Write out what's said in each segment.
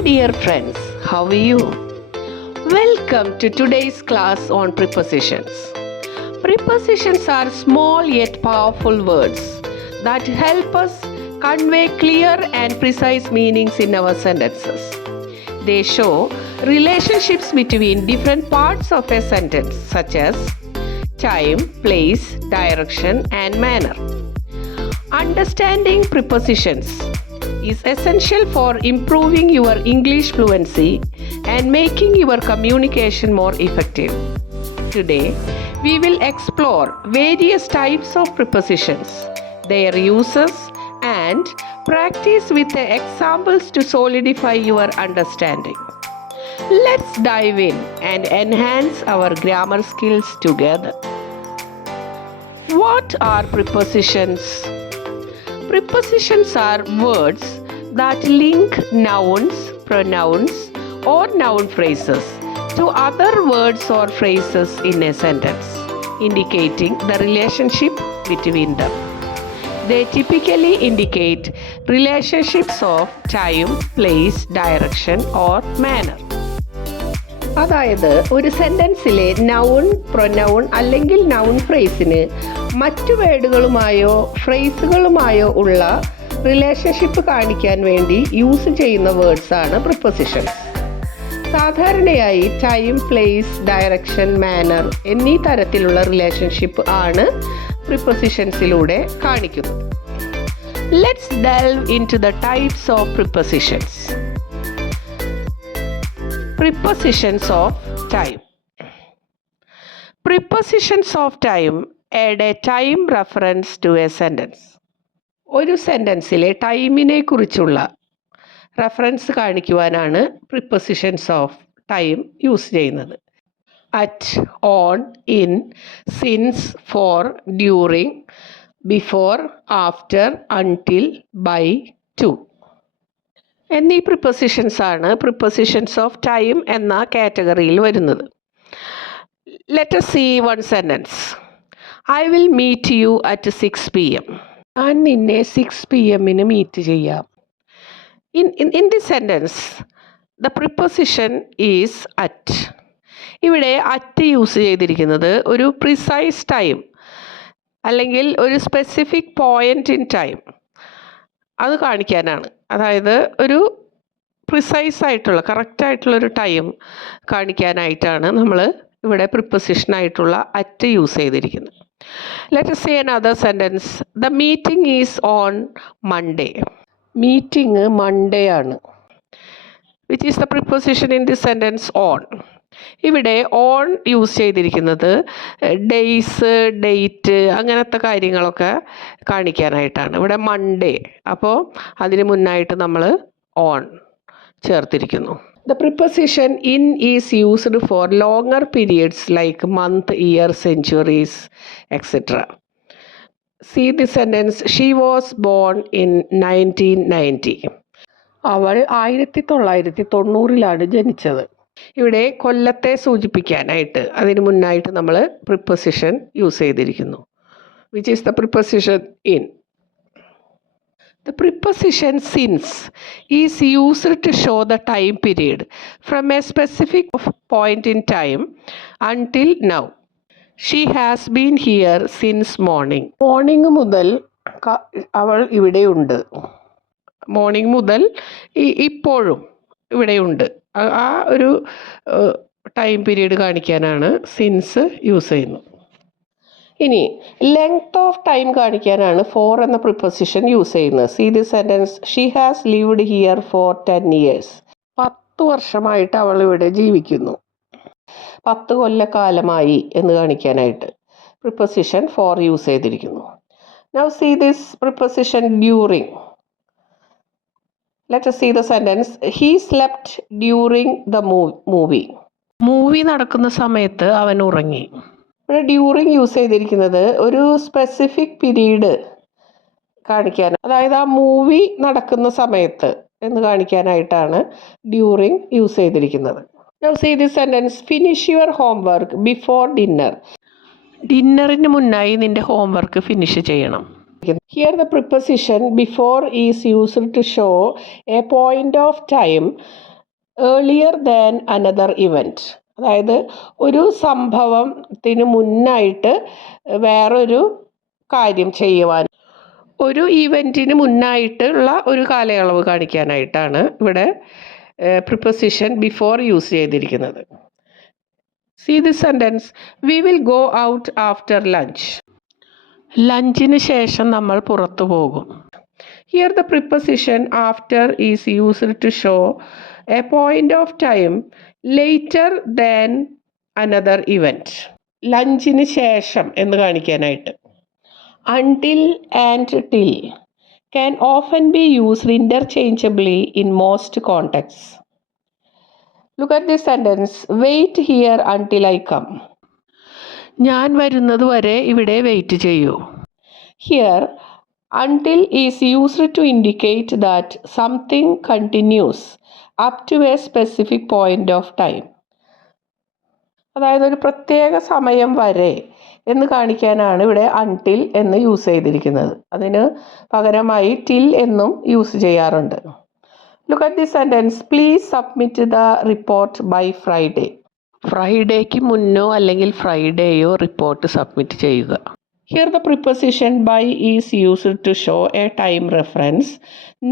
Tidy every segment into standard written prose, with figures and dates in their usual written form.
Hi dear friends, how are you? Welcome to today's class on prepositions. Prepositions are small yet powerful words that help us convey clear and precise meanings in our sentences. They show relationships between different parts of a sentence such as time, place, direction and manner. Understanding prepositions is essential for improving your English fluency and making your communication more effective. Today, we will explore various types of prepositions, their uses, and practice with the examples to solidify your understanding. Let's dive in and enhance our grammar skills together. What are prepositions? Prepositions are words that link nouns, pronouns, or noun phrases to other words or phrases in a sentence, indicating the relationship between them. They typically indicate relationships of time, place, direction, or manner. അതായത് ഒരു സെൻറ്റൻസിലെ noun, pronoun അല്ലെങ്കിൽ noun ഫ്രേസിന് മറ്റു വേർഡുകളുമായോ ഫ്രേസുകളുമായോ ഉള്ള relationship കാണിക്കാൻ വേണ്ടി use ചെയ്യുന്ന വേർഡ്സാണ് പ്രിപ്പൊസിഷൻസ്. സാധാരണയായി time, place, direction, manor എന്നീ തരത്തിലുള്ള റിലേഷൻഷിപ്പ് ആണ് പ്രിപ്പൊസിഷൻസിലൂടെ കാണിക്കുന്നത്. Let's delve into the types of prepositions. Prepositions of time. Prepositions of time add a time reference to a sentence. ഒരു സെൻറ്റൻസിലെ ടൈമിനെ കുറിച്ചുള്ള റെഫറൻസ് കാണിക്കുവാനാണ് പ്രിപ്പൊസിഷൻസ് ഓഫ് ടൈം യൂസ് ചെയ്യുന്നത്. At, on, in, since, for, during, before, after, until, by, to എന്നീ prepositions ആണ് prepositions of time എന്ന കാറ്റഗറിയിൽ വരുന്നത്. Let us see one sentence. I will meet you at 6 PM. ഞാൻ നിന്നെ 6 PM meet ചെയ്യാം. In this sentence, the preposition is at. ഇവിടെ at use ചെയ്തിരിക്കുന്നത് ഒരു പ്രിസൈസ് ടൈം അല്ലെങ്കിൽ ഒരു സ്പെസിഫിക് പോയിന്റ് ഇൻ ടൈം അത് കാണിക്കാനാണ്. അതായത് ഒരു പ്രിസൈസ് ആയിട്ടുള്ള കറക്റ്റായിട്ടുള്ളൊരു ടൈം കാണിക്കാനായിട്ടാണ് നമ്മൾ ഇവിടെ പ്രിപ്പൊസിഷനായിട്ടുള്ള അറ്റ് യൂസ് ചെയ്തിരിക്കുന്നത്. Let us say another sentence. The meeting is on Monday. Meeting Monday ആണ്. Which is the preposition in this sentence? On. ഇവിടെ ഓൺ യൂസ് ചെയ്തിരിക്കുന്നത് ഡേയ്സ്, ഡേറ്റ് അങ്ങനത്തെ കാര്യങ്ങളൊക്കെ കാണിക്കാനായിട്ടാണ്. ഇവിടെ മൺഡേ, അപ്പോൾ അതിന് മുന്നായിട്ട് നമ്മൾ ഓൺ ചേർത്തിരിക്കുന്നു. The preposition in is used for longer periods like month, year, centuries etcetera. See the sentence. She was born in 1990. അവൾ 1990 ജനിച്ചത്. ഇവിടെ കൊല്ലത്തെ സൂചിപ്പിക്കാനായിട്ട് അതിന് മുന്നായിട്ട് നമ്മൾ പ്രിപ്പൊസിഷൻ യൂസ് ചെയ്തിരിക്കുന്നു. Which is the preposition in. The preposition since is used to show the time period from a specific point in time until now. She has been here since morning. Morning മുതൽ അവൾ ഇവിടെയുണ്ട്. Morning മുതൽ ഇപ്പോഴും ഇവിടെയുണ്ട്. ആ ഒരു time period കാണിക്കാനാണ് since use ചെയ്യുന്നത്. ഇനി ലെങ്ത് ഓഫ് ടൈം കാണിക്കാനാണ് ഫോർ എന്ന പ്രിപ്പൊസിഷൻ യൂസ് ചെയ്യുന്നത്. See the sentence. She has lived here four 10 years. 10 വർഷമായിട്ട് അവൾ ഇവിടെ ജീവിക്കുന്നു. 10 കൊല്ലക്കാലമായി എന്ന് കാണിക്കാനായിട്ട് പ്രിപ്പൊസിഷൻ ഫോർ യൂസ് ചെയ്തിരിക്കുന്നു. Now see this preposition during. Let us see the sentence. He slept during the movie. Movie നടക്കുന്ന സമയത്ത് അവൻ ഉറങ്ങി. ഇവിടെ ഡ്യൂറിങ് യൂസ് ചെയ്തിരിക്കുന്നത് ഒരു സ്പെസിഫിക് പീരീഡ് കാണിക്കാൻ, അതായത് ആ മൂവി നടക്കുന്ന സമയത്ത് എന്ന് കാണിക്കാനായിട്ടാണ് ഡ്യൂറിങ് യൂസ് ചെയ്തിരിക്കുന്നത്. Now see this sentence. Finish your homework before dinner. ഡിന്നറിന് മുന്നായി നിന്റെ ഹോംവർക്ക് ഫിനിഷ് ചെയ്യണം. Here the preposition before is used to show a point of time earlier than another event, അതായത് ഒരു സംഭവത്തിന് മുന്നായിട്ട് വേറൊരു കാര്യം ചെയ്യുവാൻ, ഒരു ഇവൻറ്റിന് മുന്നായിട്ടുള്ള ഒരു കാലയളവ് കാണിക്കാനായിട്ടാണ് ഇവിടെ പ്രിപ്പോസിഷൻ ബിഫോർ യൂസ് ചെയ്തിരിക്കുന്നത്. See this sentence, we will go out after lunch. ലഞ്ചിന് ശേഷം നമ്മൾ പുറത്തു പോകും. Here the preposition after is used to show a point of time later than another event. ലഞ്ചിന് ശേഷം എന്ന് കാണിക്കാനായിട്ട്. Until and till can often be used interchangeably in most contexts. Look at this sentence. Wait here until I come. ഞാൻ വരുന്നത് വരെ ഇവിടെ wait ചെയ്യൂ. Here, until is used to indicate that something continues up to a specific point of time. അതായത് ഒരു പ്രത്യേക സമയം വരെ എന്ന് കാണിക്കാനാണ് ഇവിടെ അൺടിൽ എന്ന് യൂസ് ചെയ്തിരിക്കുന്നത്. അതിന് പകരമായി ടിൽ എന്നും യൂസ് ചെയ്യാറുണ്ട്. Look at this sentence, please submit the report by Friday. ഫ്രൈഡേക്ക് മുന്നോ അല്ലെങ്കിൽ ഫ്രൈഡേയോ റിപ്പോർട്ട് സബ്മിറ്റ് ചെയ്യുക. Here the preposition by is used to show a time reference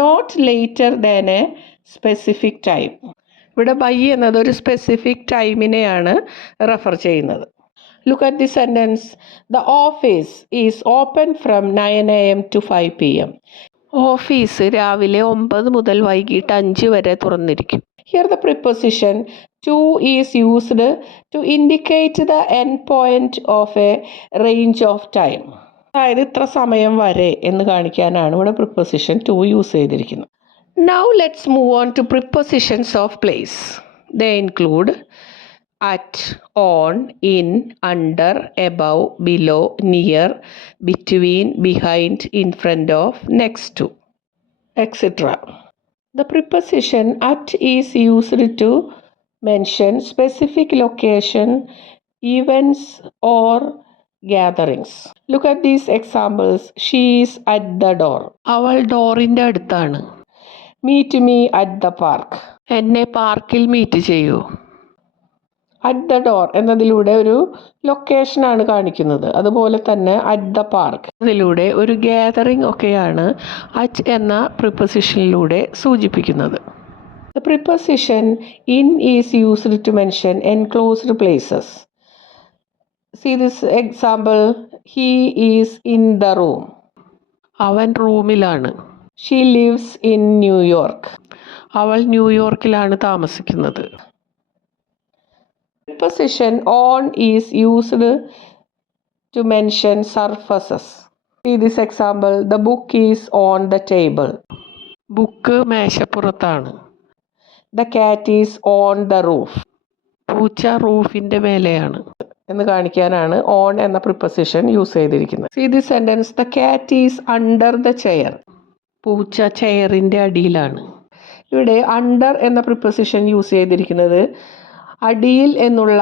not later than a specific time. ഇവിടെ by എന്നത് ഒരു specific ടൈമിനെയാണ് refer ചെയ്യുന്നത്. Look at this sentence. The office is open from 9 a.m. to 5 p.m. Office രാവിലെ 9 മുതൽ വൈകിട്ട് 5 വരെ തുറന്നിരിക്കും. Here the preposition to is used to indicate the end point of a range of time. അതായത് ഇത്ര സമയം വരെ എന്ന് കാണിക്കാനാണ് ഇവിടെ preposition to യൂസ് ചെയ്തിരിക്കുന്നത്. Now let's move on to prepositions of place. They include at, on, in, under, above, below, near, between, behind, in front of, next to, etc. The preposition at is used to mention specific location, events or gatherings. Look at these examples. She is at the door. അവൾ ഡോറിൻ്റെ അടുത്താണ്. Meet me at the park. എന്നെ പാർക്കിൽ meet ചെയ്യൂ. At the door എന്നതിലൂടെ ഒരു ലൊക്കേഷനാണ് കാണിക്കുന്നത്. അതുപോലെ തന്നെ അറ്റ് ദ പാർക്ക് അതിലൂടെ ഒരു ഗ്യാതറിംഗ് ഒക്കെയാണ് അറ്റ് എന്ന പ്രിപ്പോസിഷനിലൂടെ സൂചിപ്പിക്കുന്നത്. The preposition in is used to mention enclosed places. See this example, he is in the room. അവൻ റൂമിലാണ്. She lives in New York. അവൾ ന്യൂയോർക്കിലാണ് താമസിക്കുന്നത്. Preposition on is used to mention surfaces. See this example, the book is on the table. Book മേശപ്പുറത്താണ്. The cat is on the roof. പൂച്ച റൂഫിൻ്റെ മേലെയാണ് എന്ന് കാണിക്കാനാണ് on എന്ന പ്രിപ്പോസിഷൻ യൂസ് ചെയ്തിരിക്കുന്നത്. See this sentence, the cat is under the chair. പൂച്ച ചെയറിൻ്റെ അടിയിലാണ്. ഇവിടെ under എന്ന പ്രിപ്പോസിഷൻ യൂസ് ചെയ്തിരിക്കുന്നത് അടിയിൽ എന്നുള്ള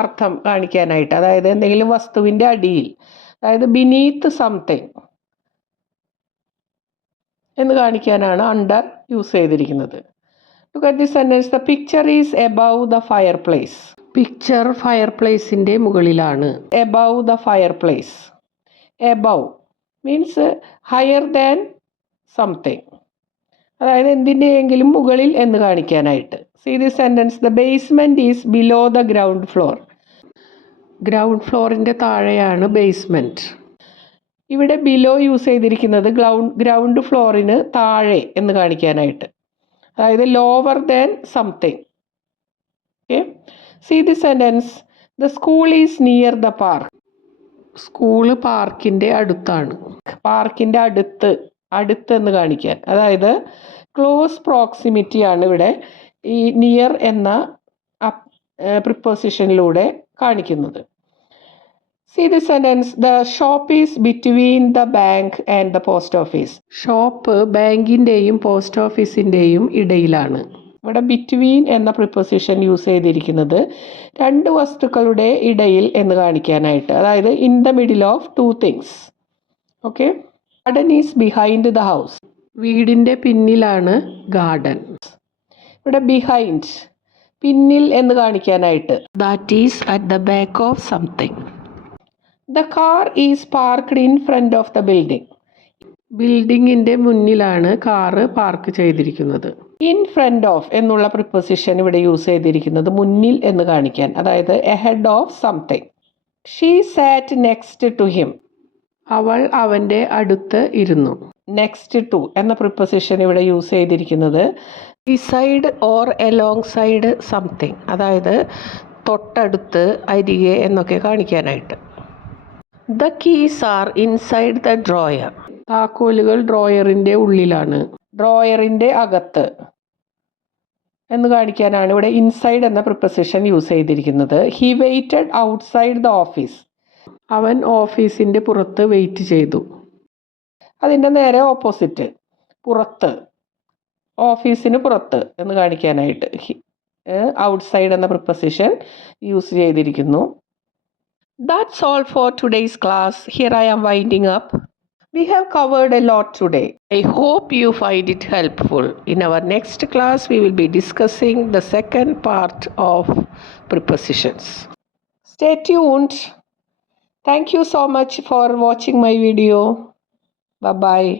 അർത്ഥം കാണിക്കാനായിട്ട്, അതായത് എന്തെങ്കിലും വസ്തുവിൻ്റെ അടിയിൽ, അതായത് ബിനീത്ത് സംതിങ് എന്ന് കാണിക്കാനാണ് അണ്ടർ യൂസ് ചെയ്തിരിക്കുന്നത്. Look at this sentence, the picture is above the fireplace. Picture ഫയർ പ്ലേസിൻ്റെ മുകളിലാണ്. Above the fireplace. Above means higher than something, അതായത് എന്തിൻ്റെയെങ്കിലും മുകളിൽ എന്ന് കാണിക്കാനായിട്ട്. See this sentence, the basement is below the ground floor. Ground ഫ്ലോറിൻ്റെ താഴെയാണ് ബേസ്മെൻറ്റ്. ഇവിടെ ബിലോ യൂസ് ചെയ്തിരിക്കുന്നത് ഗ്രൗണ്ട് ഫ്ലോറിന് താഴെ എന്ന് കാണിക്കാനായിട്ട്, അതായത് lower than something. Okay, see the sentence, the school is near the park. School പാർക്കിൻ്റെ അടുത്താണ്. പാർക്കിൻ്റെ അടുത്ത് എന്ന് കാണിക്കാൻ, അതായത് ക്ലോസ് പ്രോക്സിമിറ്റിയാണ് ഇവിടെ ഈ നിയർ എന്ന പ്രിപ്പോസിഷനിലൂടെ കാണിക്കുന്നത്. See the sentence, the shop is between the bank and the post office. Shop ബാങ്കിൻ്റെയും പോസ്റ്റ് ഓഫീസിൻ്റെയും ഇടയിലാണ്. ഇവിടെ ബിറ്റ്വീൻ എന്ന പ്രിപ്പോസിഷൻ യൂസ് ചെയ്തിരിക്കുന്നത് രണ്ട് വസ്തുക്കളുടെ ഇടയിൽ എന്ന് കാണിക്കാനായിട്ട്, അതായത് in the middle of two things. Okay, garden is behind the house. വീടിൻ്റെ പിന്നിലാണ് ഗാർഡൻ. ഇവിടെ ബിഹൈൻഡ് പിന്നിൽ എന്ന് കാണിക്കാനായിട്ട്. That is at the back of something. The car is parked in front of the building. ബിൽഡിങ്ങിൻ്റെ മുന്നിലാണ് കാറ് പാർക്ക് ചെയ്തിരിക്കുന്നത്. In front of എന്നുള്ള പ്രിപ്പൊസിഷൻ ഇവിടെ യൂസ് ചെയ്തിരിക്കുന്നത് മുന്നിൽ എന്ന് കാണിക്കാൻ, അതായത് ahead of something. She sat next to him. അവൾ അവൻ്റെ അടുത്ത് ഇരുന്നു. നെക്സ്റ്റ് ടു എന്ന പ്രിപ്പൊസിഷൻ ഇവിടെ യൂസ് ചെയ്തിരിക്കുന്നത് beside or alongside something, അതായത് തൊട്ടടുത്ത്, അരികെ എന്നൊക്കെ കാണിക്കാനായിട്ട്. The keys are inside the drawer. താക്കോലുകൾ ഡ്രോയറിൻ്റെ ഉള്ളിലാണ്. ഡ്രോയറിൻ്റെ അകത്ത് എന്ന് കാണിക്കാനാണ് ഇവിടെ ഇൻസൈഡ് എന്ന പ്രിപ്പൊസിഷൻ യൂസ് ചെയ്തിരിക്കുന്നത്. He waited outside the office. അവൻ ഓഫീസിൻ്റെ പുറത്ത് വെയിറ്റ് ചെയ്തു. അതിൻ്റെ നേരെ ഓപ്പോസിറ്റ്, പുറത്ത്, ഓഫീസിന് പുറത്ത് എന്ന് കാണിക്കാനായിട്ട് ഔട്ട്സൈഡ് എന്ന പ്രിപ്പൊസിഷൻ യൂസ് ചെയ്തിരിക്കുന്നു. That's all for today's class. Here I am winding up. We have covered a lot today. I hope you find it helpful. In our next class, we will be discussing the second part of prepositions. Stay tuned. Thank you so much for watching my video. Bye-bye.